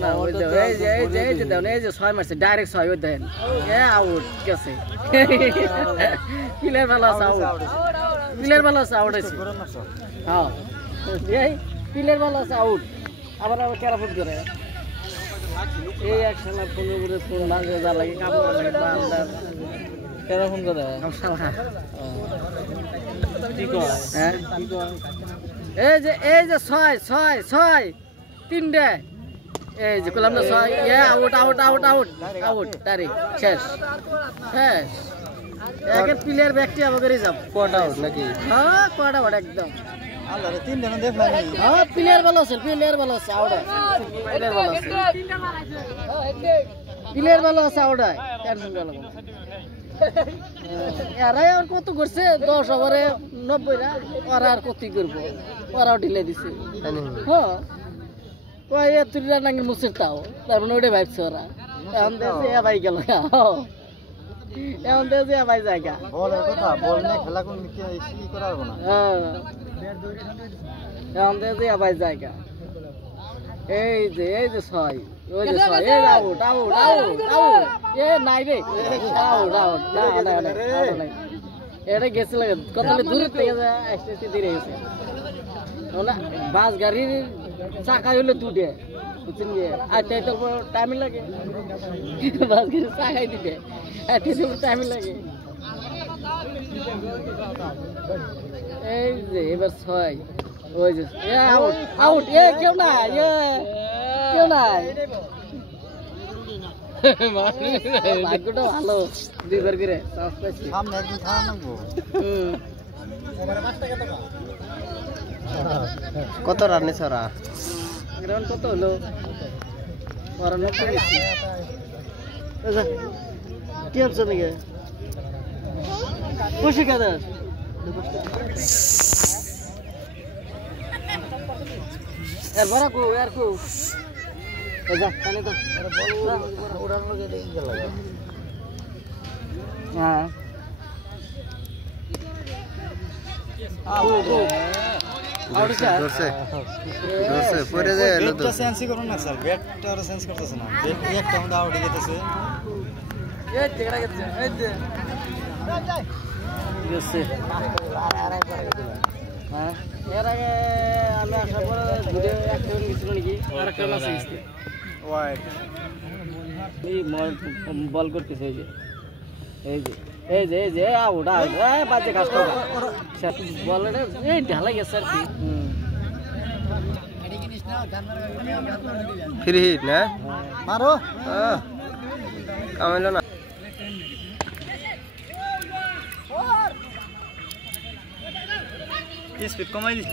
এই যে 6 মারছে ডাইরেক্ট 6 ওই দেন আউট গেছে প্লেয়ার ভালো আছে আউট প্লেয়ার ভালো আছে আউট আছে হ্যাঁ এই প্লেয়ার ভালো আছে আউট আবার কেরা ফুট করে এই একখানা ফোন করে ফোন লাগে যা লাগে কাম লাগে বান্দার কেরা ফোন করে কি কয় হ্যাঁ কি কয় এই যে 6 6 6 তিনটে এই যে কলাম না 6 out out out out out direct শেষ শেষ একের প্লেয়ার ব্যক্তি আমাদেরই যাব কোয়ার্টার আউট নাকি হ্যাঁ কোয়ার্টার আউট একদম আল্লাহরে তিন জন দেখলাম হ্যাঁ প্লেয়ার ভালো আছে আউট প্লেয়ার ভালো আছে প্লেয়ার ভালো আছে আউট টেনশন গেল এরাই আর কত করছে 10 ওভারে 90 রা ওরা আর কতই করবো ওরাও ঢিলে দিছে হ্যাঁ ওই তুই রান্নাঙ্গের মুসের তাও তার মানে ওটাই ভাবছে ওরা এখন দেখছি ভাই গেল এখন দেখছি ভাই জায়গা এখন দেখছি ভাই জায়গা এই যে 6 ওই যে 6 এই আউট আউট আউট আউট এ নাই রে আউট আউট না এটা গেছিল কত দূরে থেকে আসতে ধীরে গেছে না বাস গাড়ির চাকা হইলে দুটে বুঝছেন আচ্ছা তো টাইম লাগে বাস গাড়ির চাকাই দিতে টাইম লাগে এই যে এবার 6 ওই যে আউট আউট কেউ নাই কেউ নাই ভাগ্যটা ভালো দুইবার করে সামনে একদিন খাওয়া নাকবো কত রান নিছে ওরা রান কত হলো ওরা 90 গেছে কি হচ্ছে নাকি খুশি কাদা এর বড় কো এর কো যা কানে তো ওরা লগে দেই গেল হ্যাঁ পরে যায় বেটটা চেঞ্জ করুন না স্যার বেটটা আর চেঞ্জ করতেছ না বেট একটা আমরা আউট গেতেছে এই টেকরা গেছে এই যে গেছে হ্যাঁ এর আগে আমি আসার পরে দুটো একটা গেছিল নাকি আর একটা ম্যাচ গেছে ওয়াইড এই বল করতেছে এই যে আউট আউট বাজে কাজ করে বলটা এই ঢালা গেছে আর কি ফ্রি হিট না মারো কামাইলো না স্পিড কমাই দিস